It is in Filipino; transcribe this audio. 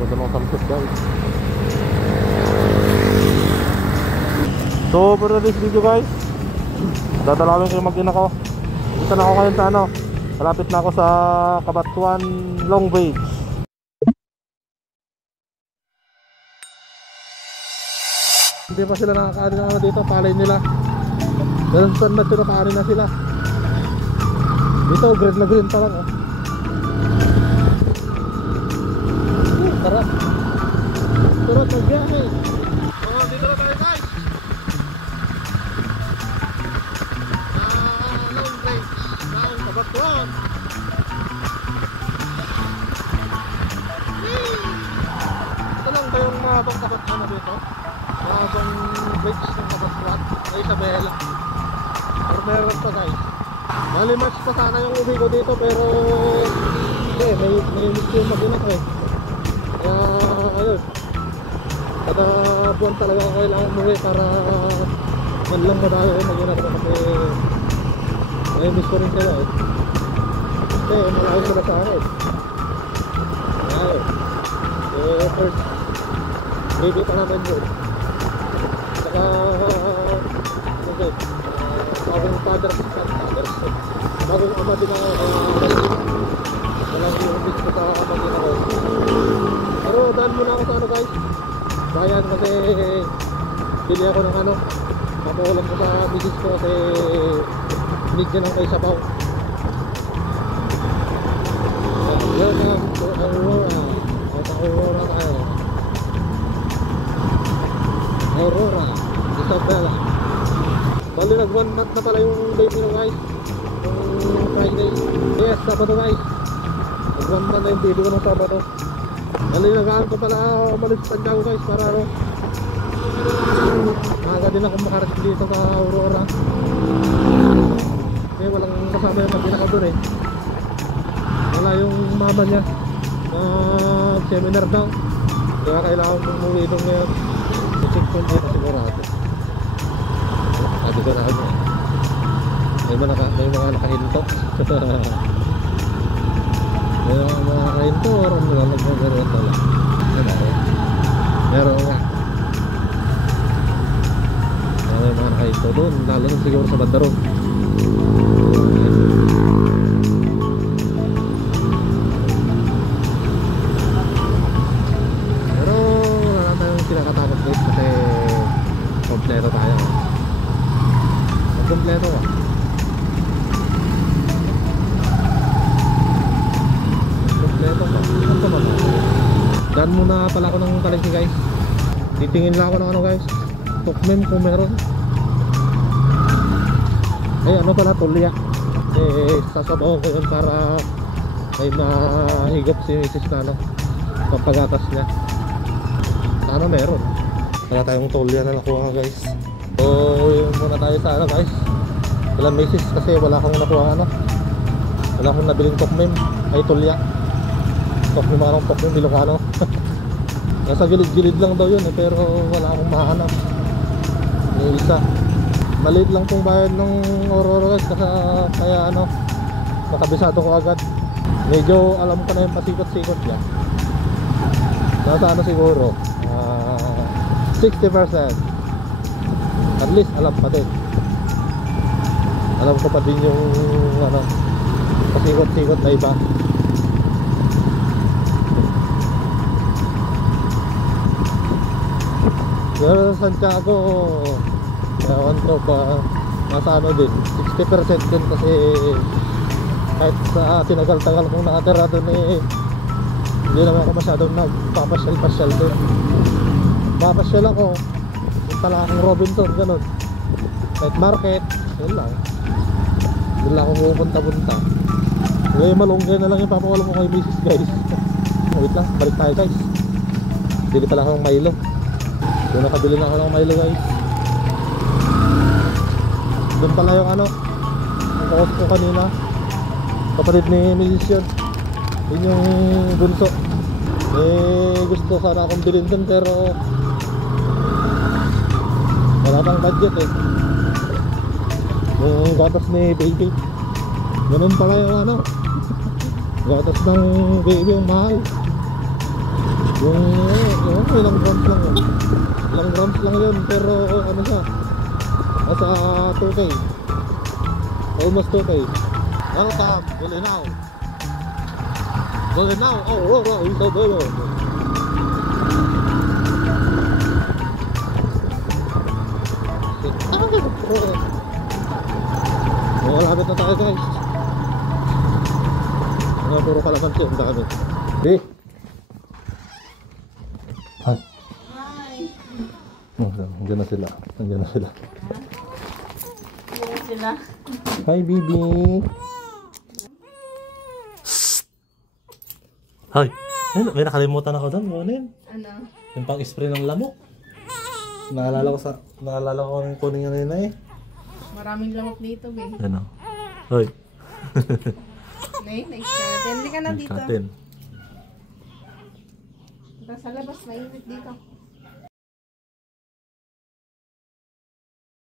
Ganda ng sunset guys. So for this video guys, dadalawin ko yung mag-ina ko. Dito na ako ngayon sa ano, malapit na ako sa Cabanatuan Long Beach. Hindi pa sila nakakaano na dito, palay nila. Dahil saan na tinakaano na sila. Dito green na green pa lang oh. Tara. Tara magbiyahe. Oh, dito na tayo guys. Long Beach, Long Cabanatuan. Ito lang ba yung mahabang Cabanatuan dito? Mahabang bridge ng Cabanatuan o Isabela. Pero meron pa guys. Bali March pa sana yung uwi ko dito pero may mission mag-inap eh. Kaya ayun, kada buwan talaga ako kailangan umuwi para man lang madali ko mag-inap kasi may miss ko rin sila eh. Kasi malayo sila sa akin. Ayun, first baby pa naman yun. Saka okay, bagong father bagong ama din ako walang yung bis ko sa kapatid ako. Pero daan muna ako sa ano guys, bayan kasi bili ako ng ano, papakulam ko sa business ko kasi need yan ang kay sabaw. Yun ang Aurora tayo, Aurora Isabela. Bali nag 1 month na pala yung baby nyo guys, yung Friday. Yes, Sabado guys, nag 1 month na yung baby ko ng Sabado. Bali nagaan ko pala umalis sa Santiago guys para ano, maaga din ako makarating dito sa Aurora kasi walang kasama yung mag-ina ko dun eh. Wala yung mama niya, seminar daw, kaya kailangan kong umuwi doon ngayon. I-check ko dito sigurado. Sabi ko na ako may mga nakahinto. May mga nakahinto or nagmagaroon na lang. Meron nga may mga nakahinto doon, lalo na siguro sa Bandarong. Pero wala tayong kinakatakot guys kasi kompleto tayo. Kompleto ka. Kompleto ka. Ito ba? Daan muna pala ako ng talengke guys. Titingin lang ako ng ano guys, tukmem kung meron. Ay ano pala, tulya. Sasabaw ko yun para may mahigop si Mrs. na ano, pampagatas niya. Sana meron. Wala tayong tulya na nakuha guys. So yun muna tayo sa ano guys, ilang meses kasi wala akong nakuha ano, wala akong nabiling tukmem ay tulya. Tukmem anong tukmem Ilocano. Nasa gilid-gilid lang daw yun eh, pero wala akong mahanap. May isa maliit lang tong bayan ng Aurora guys kasi kaya ano, nakabisado ko agad. Medyo alam ko na yung pasikot-sikot yan. Nasa ano siguro 60%. At least alam pa din. Alam ko pa din yung ano, pasikot-sikot na iba. Pero sa Santiago ewan ko ba, nasa ano din 60% din kasi kahit sa tinagal-tagal kong nakatira doon eh, hindi naman ako masyadong nagpapasyal-pasyal doon. Papasyal ako, punta lang akong Robinson, ganun, night market, yun lang. Doon lang ako pupunta-punta. Ngayon malunggay na lang yung papakulam ko kay Mrs. guys. Wait lang, balik tayo guys. Bili pala ako ng Milo. Doon nakabili na ako ng Milo guys. Doon pala yung ano, ang kaos ko kanina, kapatid ni Mrs. yun. Yun yung bunso. Gusto sana akong bilhin doon pero wala pang budget eh. Yung gatas ni baby, ganun pala yung ano, gatas ng baby yung mahal. Yung ilang grams lang yun. Ilang grams lang yun, pero ano siya, nasa 2K. Almost 2K. Welcome, Bulinaw. Bulinaw, oh, isa dulo. Malapit na tayo guys. Puro kalamansi ang dami. Di. Hi. Nandiyan na sila. Nandiyan na sila. Nandiyan sila. Hi, Bibi. Hi. May nakalimutan ako doon. Ano yun? Ano? Yung pang-spray ng lamok. Naalala ko yung kunin nga nila eh. Maraming lamok dito, be. Ano? Hoy. Next natin. Hindi ka na dito. Katin. Sa labas, mainit dito.